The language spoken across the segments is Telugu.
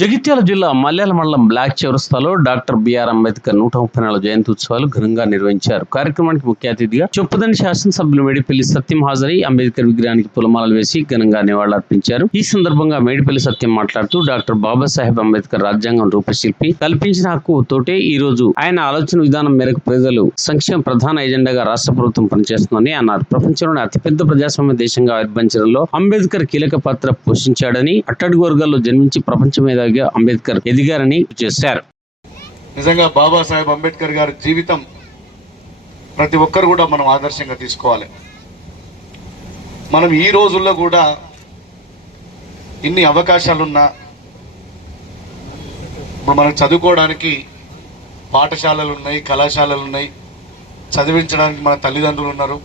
జగిత్యాల జిల్లా మల్యాల మండలం బ్లాక్ చౌరస్తాలో డాక్టర్ బిఆర్ అంబేద్కర్ 134 జయంతి ఉత్సవాలు ఘనంగా నిర్వహించారు. కార్యక్రమానికి ముఖ్య అతిథిగా చొప్పదండి శాసనసభ్యులు మేడిపల్లి సత్యం హాజరై అంబేద్కర్ విగ్రహానికి పూలమాలలు వేసి ఘనంగా నివాళులర్పించారు. ఈ సందర్భంగా మేడిపల్లి సత్యం మాట్లాడుతూ డాక్టర్ బాబాసాహెబ్ అంబేద్కర్ రాజ్యాంగం రూపశిల్పి కల్పించిన హక్కుతోటే ఈ రోజు ఆయన ఆలోచన విధానం మేరకు ప్రజలు సంక్షేమ ప్రధాన ఎజెండాగా రాష్ట్ర ప్రభుత్వం పనిచేస్తుందని అన్నారు. ప్రపంచంలోని అతిపెద్ద ప్రజాస్వామ్య దేశంగా ఆవిర్భవించడంలో అంబేద్కర్ కీలక పాత్ర పోషించాడని, అట్టడుగు వర్గాల్లో జన్మించి ప్రపంచ మీద అంబేద్కర్ ఎదిగారని చేశారు. నిజంగా బాబాసాహెబ్ అంబేద్కర్ గారి జీవితం ప్రతి ఒక్కరు కూడా మనం ఆదర్శంగా తీసుకోవాలి. మనం ఈ రోజుల్లో కూడా ఇన్ని అవకాశాలున్నా ఇప్పుడు మనకు చదువుకోవడానికి పాఠశాలలు ఉన్నాయి, కళాశాలలు ఉన్నాయి, చదివించడానికి మన తల్లిదండ్రులు ఉన్నారు,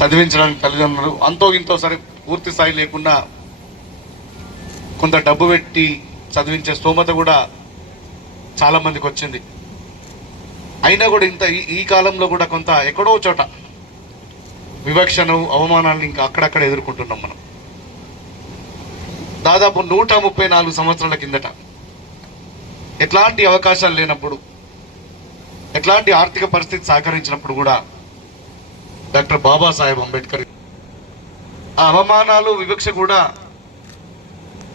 చదివించడానికి తల్లిదండ్రులు అంతో ఇంతో సరే పూర్తి స్థాయి లేకుండా కొంత డబ్బు పెట్టి చదివించే స్తోమత కూడా చాలా మందికి వచ్చింది. అయినా కూడా ఈ కాలంలో కూడా కొంత ఎక్కడో చోట వివక్షను, అవమానాలను ఇంకా అక్కడక్కడ ఎదుర్కొంటున్నాం మనం. దాదాపు 134 సంవత్సరాల కిందట ఎట్లాంటి అవకాశాలు లేనప్పుడు, ఎట్లాంటి ఆర్థిక పరిస్థితి సహకరించినప్పుడు కూడా డాక్టర్ బాబాసాహెబ్ అంబేద్కర్ ఆ అవమానాలు, వివక్ష కూడా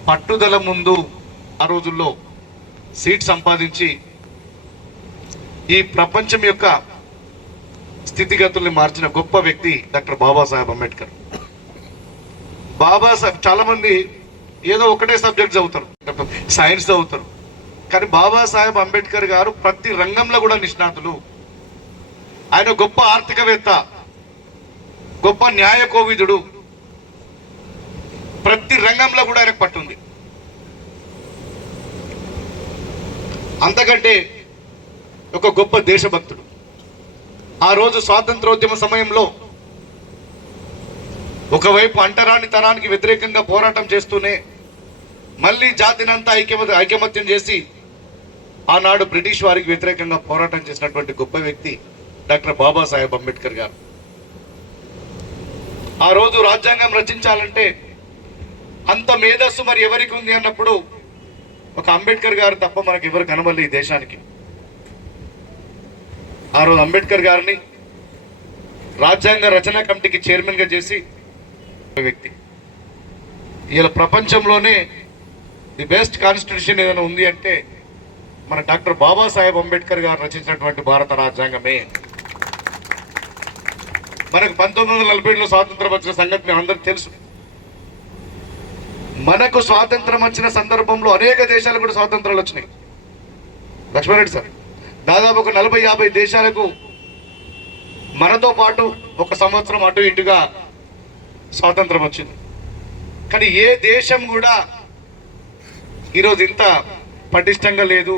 పట్టుదల ముందు ఆ రోజుల్లో సీట్ సంపాదించి ఈ ప్రపంచం యొక్క స్థితిగతుల్ని మార్చిన గొప్ప వ్యక్తి డాక్టర్ బాబాసాహెబ్ అంబేద్కర్. బాబాసాహెబ్ చాలా మంది ఏదో ఒకటే సబ్జెక్ట్ చదువుతారు, సైన్స్ చదువుతారు, కానీ బాబాసాహెబ్ అంబేద్కర్ గారు ప్రతి రంగంలో కూడా నిష్ణాతులు. ఆయన గొప్ప ఆర్థికవేత్త, గొప్ప న్యాయ కోవిదుడు, ప్రతి రంగంలో కూడా ఆయనకు పట్టుంది. అంతకంటే ఒక గొప్ప దేశభక్తుడు. ఆ రోజు స్వాతంత్రోద్యమ సమయంలో ఒకవైపు అంటరాని తరానికి వ్యతిరేకంగా పోరాటం చేస్తూనే మళ్ళీ జాతినంతా ఐకమత్యం చేసి ఆనాడు బ్రిటిష్ వారికి వ్యతిరేకంగా పోరాటం చేసినటువంటి గొప్ప వ్యక్తి డాక్టర్ బాబాసాహెబ్ అంబేద్కర్ గారు. ఆ రోజు రాజ్యాంగం రచించాలంటే అంత మేధస్సు మరి ఎవరికి ఉంది అన్నప్పుడు ఒక అంబేద్కర్ గారు తప్ప మనకి ఎవరు కనబడలే ఈ దేశానికి. ఆ రోజు అంబేద్కర్ గారిని రాజ్యాంగ రచనా కమిటీకి చైర్మన్ గా చేసి వ్యక్తి. ఇలా ప్రపంచంలోనే ది బెస్ట్ కాన్స్టిట్యూషన్ ఏదైనా ఉంది అంటే మన డాక్టర్ బాబాసాహెబ్ అంబేద్కర్ గారు రచించినటువంటి భారత రాజ్యాంగమే. మనకు 1947లో స్వాతంత్రం వచ్చిన సంగతి అందరికి తెలుసు. మనకు స్వాతంత్రం వచ్చిన సందర్భంలో అనేక దేశాలు కూడా స్వాతంత్రాలు వచ్చినాయి. లక్ష్మణరెడ్డి సార్, దాదాపు ఒక 40-50 దేశాలకు మనతో పాటు ఒక సంవత్సరం అటు ఇటుగా స్వాతంత్రం వచ్చింది. కానీ ఏ దేశం కూడా ఈరోజు ఇంత పటిష్టంగా లేదు.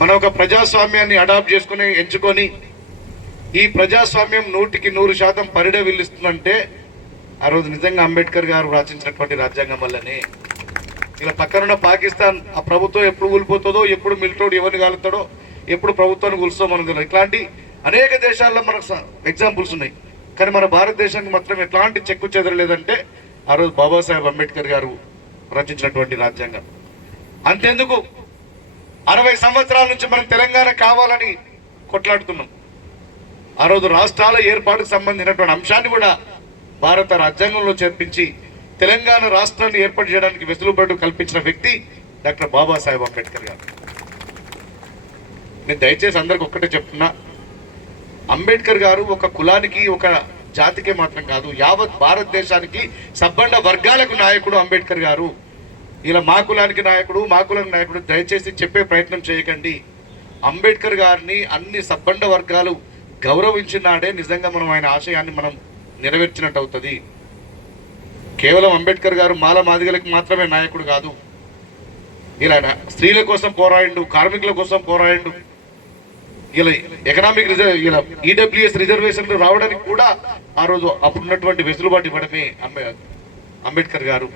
మనం ఒక ప్రజాస్వామ్యాన్ని అడాప్ట్ చేసుకుని ఎంచుకొని ఈ ప్రజాస్వామ్యం 100% పరిడవిల్లిస్తుందంటే ఆ రోజు నిజంగా అంబేద్కర్ గారు రచించినటువంటి రాజ్యాంగం వల్లనే. ఇలా పక్కనున్న పాకిస్తాన్ ఆ ప్రభుత్వం ఎప్పుడు కూలిపోతుందో, ఎప్పుడు మిలిటరీ ఎవరిని కాలుతాడో, ఎప్పుడు ప్రభుత్వాన్ని కూలుస్తామో మనకు తెలియదు. ఇట్లాంటి అనేక దేశాల్లో మనకు ఎగ్జాంపుల్స్ ఉన్నాయి. కానీ మన భారతదేశానికి మాత్రం ఎట్లాంటి చెక్కు చెదరలేదంటే ఆ రోజు బాబాసాహెబ్ అంబేద్కర్ గారు రచించినటువంటి రాజ్యాంగం. అంతెందుకు 60 సంవత్సరాల నుంచి మనం తెలంగాణ కావాలని కొట్లాడుతున్నాం. ఆ రోజు రాష్ట్రాల ఏర్పాటుకు సంబంధించినటువంటి అంశాన్ని కూడా భారత రాజ్యాంగంలో చేర్పించి తెలంగాణ రాష్ట్రాన్ని ఏర్పాటు చేయడానికి వెసులుబాటు కల్పించిన వ్యక్తి డాక్టర్ బాబాసాహెబ్ అంబేద్కర్ గారు. నేను దయచేసి అందరికి ఒక్కటే చెప్తున్నా, అంబేద్కర్ గారు ఒక కులానికి, ఒక జాతికే మాత్రం కాదు, యావత్ భారతదేశానికి సబ్బండ వర్గాలకు నాయకుడు అంబేద్కర్ గారు. ఇలా మా కులానికి నాయకుడు, మా కులానికి నాయకుడు దయచేసి చెప్పే ప్రయత్నం చేయకండి. అంబేద్కర్ గారిని అన్ని సబ్బండ వర్గాలు గౌరవించినాడే నిజంగా మనం ఆయన ఆశయాన్ని మనం నెరవేర్చినట్టు అవుతుంది. కేవలం అంబేద్కర్ గారు మాల మాదిగలకు మాత్రమే నాయకుడు కాదు. ఇలా స్త్రీల కోసం పోరాడిండు, కార్మికుల కోసం పోరాడిండు. ఇలా ఎకనామిక్ ఇలా ఈడబ్ల్యూఎస్ రిజర్వేషన్లు రావడానికి కూడా ఆ రోజు అప్పుడున్నటువంటి వెసులుబాటు ఇవ్వడమే అంబేద్కర్ గారు.